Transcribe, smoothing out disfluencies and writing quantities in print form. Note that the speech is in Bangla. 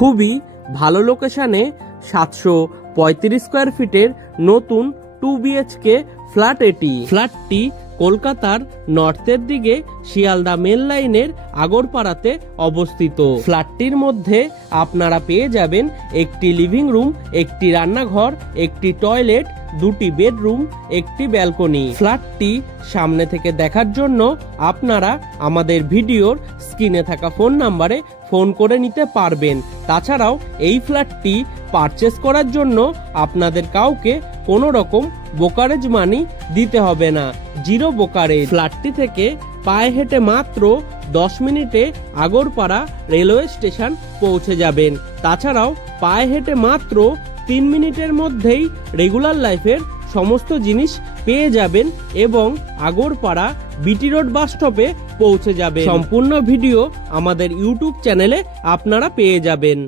খুবই ভালো লোকেশনে 735 স্কোয়ার ফিটের নতুন 2 BHK ফ্ল্যাট এটি। ফ্ল্যাটটি কলকাতার নর্থের দিকে শিয়ালদা মেল লাইনের আগরপাড়াতে অবস্থিত। ফ্ল্যাটটির মধ্যে আপনারা পেয়ে যাবেন একটি লিভিং রুম, একটি রান্নাঘর, একটি টয়লেট, 2টি বেডরুম, একটি ব্যালকনি। ফ্ল্যাটটি সামনে থেকে দেখার জন্য আপনারা আমাদের ভিডিওর স্ক্রিনে থাকা ফোন নাম্বারে ফোন করে নিতে পারবেন। তাছাড়াও এই ফ্ল্যাটটি পারচেস করার জন্য আপনাদের কাউকে কোনো রকম ব্রোকারেজ মানি দিতে হবে না, 0 ব্রোকারেজ। ফ্ল্যাটটি থেকে পায়ে হেঁটে মাত্র 10 মিনিটে আগরপাড়া রেলওয়ে স্টেশন পৌঁছে যাবেন। তাছাড়াও পায়ে হেঁটে মাত্র 3 মিনিটের মধ্যেই রেগুলার লাইফের সমস্ত জিনিস পেয়ে যাবেন এবং আগরপাড়া বিটি রোড বাস স্টপে পৌঁছে যাবেন। সম্পূর্ণ ভিডিও আমাদের ইউটিউব চ্যানেলে আপনারা পেয়ে যাবেন।